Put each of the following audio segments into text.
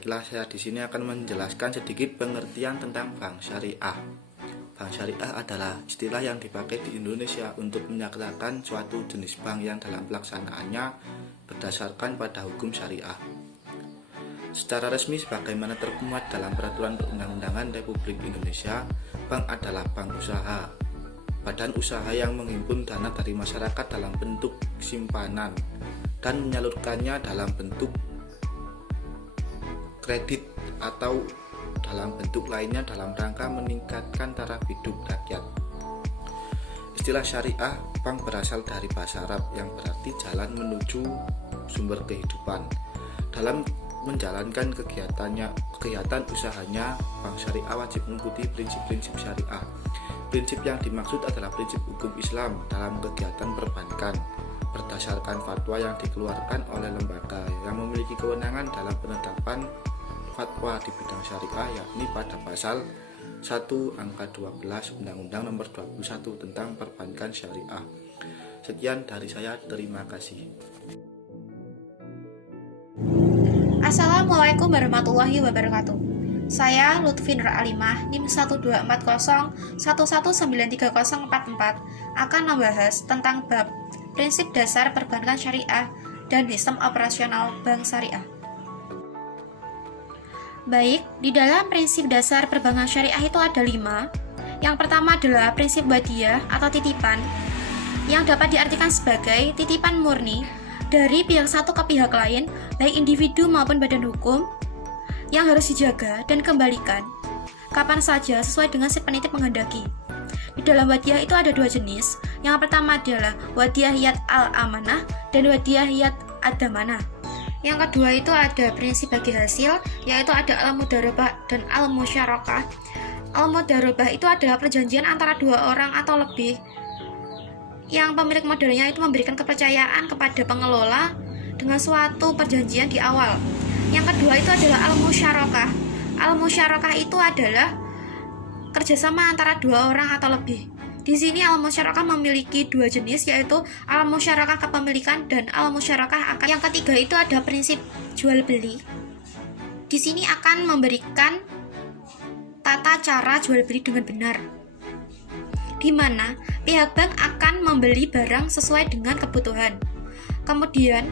Baiklah, saya di sini akan menjelaskan sedikit pengertian tentang bank syariah. Bank syariah adalah istilah yang dipakai di Indonesia untuk menyatakan suatu jenis bank yang dalam pelaksanaannya berdasarkan pada hukum syariah. Secara resmi sebagaimana termuat dalam Peraturan Perundang-undangan Republik Indonesia, bank adalah bank usaha, badan usaha yang menghimpun dana dari masyarakat dalam bentuk simpanan dan menyalurkannya dalam bentuk kredit atau dalam bentuk lainnya dalam rangka meningkatkan taraf hidup rakyat. Istilah syariah bank berasal dari bahasa Arab yang berarti jalan menuju sumber kehidupan. Dalam menjalankan kegiatan usahanya, bank syariah wajib mengikuti prinsip-prinsip syariah. Prinsip yang dimaksud adalah prinsip hukum Islam dalam kegiatan perbankan berdasarkan fatwa yang dikeluarkan oleh lembaga yang memiliki kewenangan dalam penetapan fatwa di bidang syariah, yakni pada pasal 1 angka 12 Undang-Undang Nomor 21 tentang Perbankan Syariah. Sekian dari saya, terima kasih. Assalamualaikum warahmatullahi wabarakatuh. Saya Lutfi Nur Alimah, NIM 12401193044 akan membahas tentang bab prinsip dasar perbankan syariah dan sistem operasional bank syariah. Baik, di dalam prinsip dasar perbankan syariah itu ada 5. Yang pertama adalah prinsip wadiyah atau titipan, yang dapat diartikan sebagai titipan murni dari pihak satu ke pihak lain, baik individu maupun badan hukum, yang harus dijaga dan kembalikan kapan saja sesuai dengan si penitip menghendaki. Di dalam wadiyah itu ada 2 jenis. Yang pertama adalah wadiyah yad al-amanah dan wadiyah yad ad-damanah. Yang kedua itu ada prinsip bagi hasil, yaitu ada al-mudarabah dan al-musyarakah. Al-mudarabah itu adalah perjanjian antara 2 orang atau lebih, yang pemilik modalnya itu memberikan kepercayaan kepada pengelola dengan suatu perjanjian di awal. Yang kedua itu adalah al-musyarakah. Al-musyarakah itu adalah kerjasama antara 2 orang atau lebih. Di sini al-musyarakah memiliki 2 jenis, yaitu al-musyarakah kepemilikan dan al-musyarakah akad. Yang ketiga itu ada prinsip jual beli. Di sini akan memberikan tata cara jual beli dengan benar, di mana pihak bank akan membeli barang sesuai dengan kebutuhan. Kemudian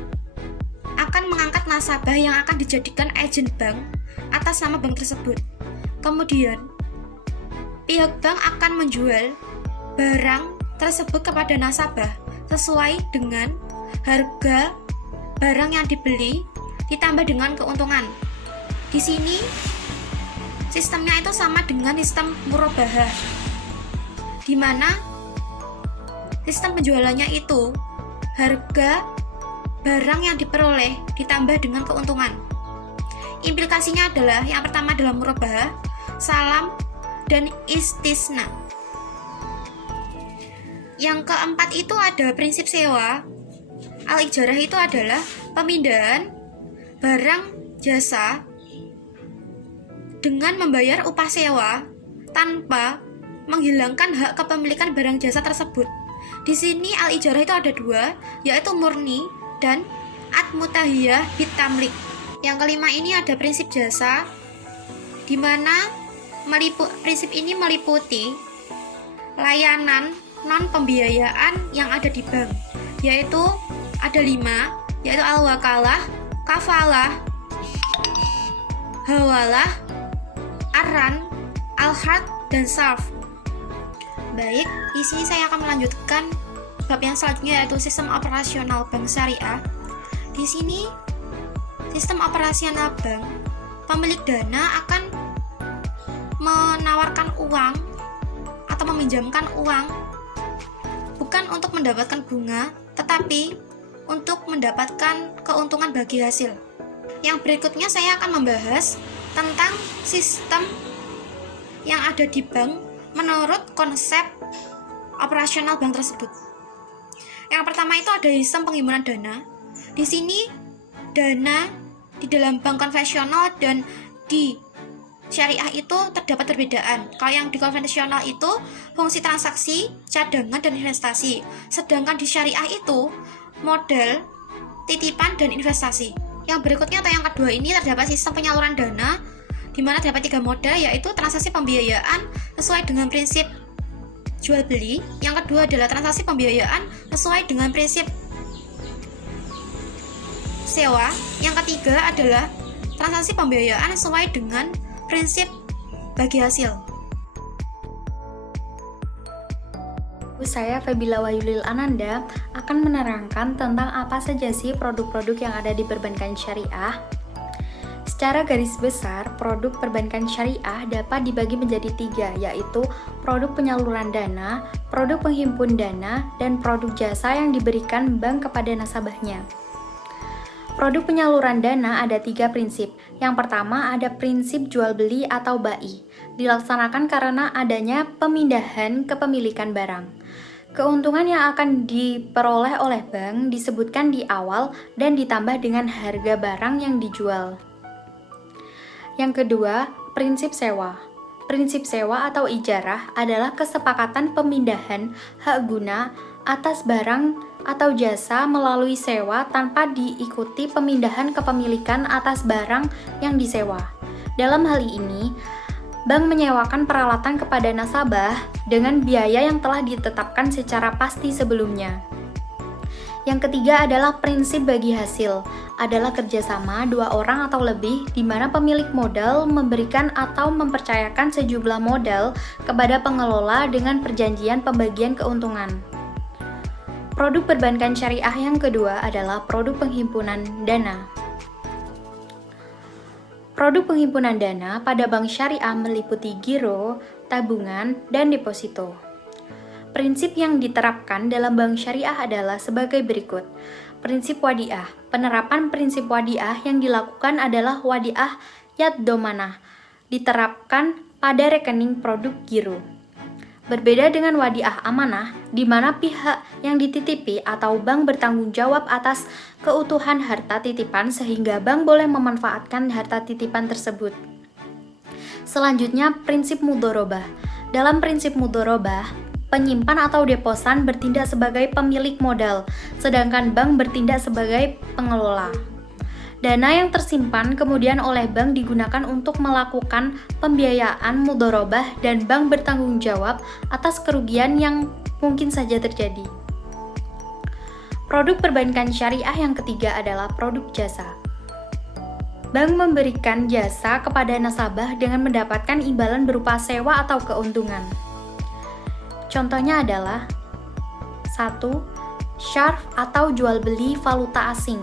akan mengangkat nasabah yang akan dijadikan agen bank atas nama bank tersebut. Kemudian pihak bank akan menjual barang tersebut kepada nasabah sesuai dengan harga barang yang dibeli ditambah dengan keuntungan. Di sini sistemnya itu sama dengan sistem murabahah, di mana sistem penjualannya itu harga barang yang diperoleh ditambah dengan keuntungan. Implikasinya adalah yang pertama adalah murabahah, salam, dan istisna. Yang keempat itu ada prinsip sewa. Al-ijarah itu adalah pemindahan barang jasa dengan membayar upah sewa tanpa menghilangkan hak kepemilikan barang jasa tersebut. Di sini al-ijarah itu ada 2, yaitu murni dan ad-mutahiyah bitamlik. Yang kelima ini ada prinsip jasa, di mana prinsip ini meliputi layanan non pembiayaan yang ada di bank, yaitu ada 5, yaitu al-wakalah, kafalah, hawalah, arran, al-hard, dan sarf. Baik, di sini saya akan melanjutkan bab yang selanjutnya, yaitu sistem operasional bank syariah. Di sini sistem operasional bank, pemilik dana akan menawarkan uang atau meminjamkan uang bukan untuk mendapatkan bunga, tetapi untuk mendapatkan keuntungan bagi hasil. Yang berikutnya saya akan membahas tentang sistem yang ada di bank menurut konsep operasional bank tersebut. Yang pertama itu ada sistem penghimpunan dana. Di sini dana di dalam bank konvensional dan di syariah itu terdapat perbedaan. Kalau yang di konvensional itu fungsi transaksi, cadangan, dan investasi. Sedangkan di syariah itu modal, titipan, dan investasi. Yang berikutnya atau yang kedua ini terdapat sistem penyaluran dana di mana terdapat 3 moda, yaitu transaksi pembiayaan sesuai dengan prinsip jual beli. Yang kedua adalah transaksi pembiayaan sesuai dengan prinsip sewa. Yang ketiga adalah transaksi pembiayaan sesuai dengan prinsip bagi hasil. Saya Febila Wayulil Ananda akan menerangkan tentang apa saja sih produk-produk yang ada di perbankan syariah. Secara garis besar, produk perbankan syariah dapat dibagi menjadi 3, yaitu produk penyaluran dana, produk penghimpun dana, dan produk jasa yang diberikan bank kepada nasabahnya. Produk penyaluran dana ada 3 prinsip. Yang pertama ada prinsip jual beli atau bai, dilaksanakan karena adanya pemindahan kepemilikan barang. Keuntungan yang akan diperoleh oleh bank disebutkan di awal dan ditambah dengan harga barang yang dijual. Yang kedua, prinsip sewa. Prinsip sewa atau ijarah adalah kesepakatan pemindahan hak guna atas barang atau jasa melalui sewa tanpa diikuti pemindahan kepemilikan atas barang yang disewa. Dalam hal ini, bank menyewakan peralatan kepada nasabah dengan biaya yang telah ditetapkan secara pasti sebelumnya. Yang ketiga adalah prinsip bagi hasil, adalah kerjasama 2 orang atau lebih di mana pemilik modal memberikan atau mempercayakan sejumlah modal kepada pengelola dengan perjanjian pembagian keuntungan. Produk perbankan syariah yang kedua adalah produk penghimpunan dana. Produk penghimpunan dana pada bank syariah meliputi giro, tabungan, dan deposito. Prinsip yang diterapkan dalam bank syariah adalah sebagai berikut. Prinsip wadiah. Penerapan prinsip wadiah yang dilakukan adalah wadiah yad domanah, diterapkan pada rekening produk giro. Berbeda dengan wadiah amanah, di mana pihak yang dititipi atau bank bertanggung jawab atas keutuhan harta titipan sehingga bank boleh memanfaatkan harta titipan tersebut. Selanjutnya, prinsip mudorobah. Dalam prinsip mudorobah, penyimpan atau deposan bertindak sebagai pemilik modal, sedangkan bank bertindak sebagai pengelola. Dana yang tersimpan kemudian oleh bank digunakan untuk melakukan pembiayaan mudorobah dan bank bertanggung jawab atas kerugian yang mungkin saja terjadi. Produk perbankan syariah yang ketiga adalah produk jasa. Bank memberikan jasa kepada nasabah dengan mendapatkan imbalan berupa sewa atau keuntungan. Contohnya adalah 1. Syarf atau jual beli valuta asing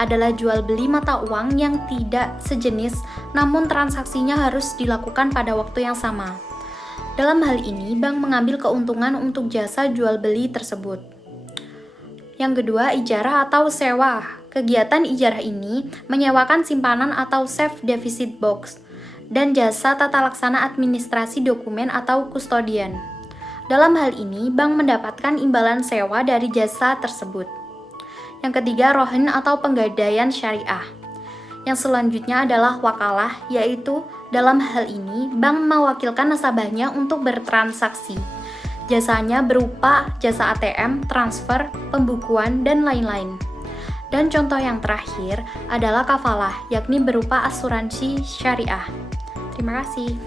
adalah jual beli mata uang yang tidak sejenis namun transaksinya harus dilakukan pada waktu yang sama. Dalam hal ini, bank mengambil keuntungan untuk jasa jual beli tersebut. Yang kedua, ijarah atau sewa. Kegiatan ijarah ini menyewakan simpanan atau safe deposit box dan jasa tata laksana administrasi dokumen atau kustodian. Dalam hal ini, bank mendapatkan imbalan sewa dari jasa tersebut. Yang ketiga, rohin atau penggadaian syariah. Yang selanjutnya adalah wakalah, yaitu dalam hal ini bank mewakilkan nasabahnya untuk bertransaksi. Jasanya berupa jasa ATM, transfer, pembukuan, dan lain-lain. Dan contoh yang terakhir adalah kafalah, yakni berupa asuransi syariah. Terima kasih.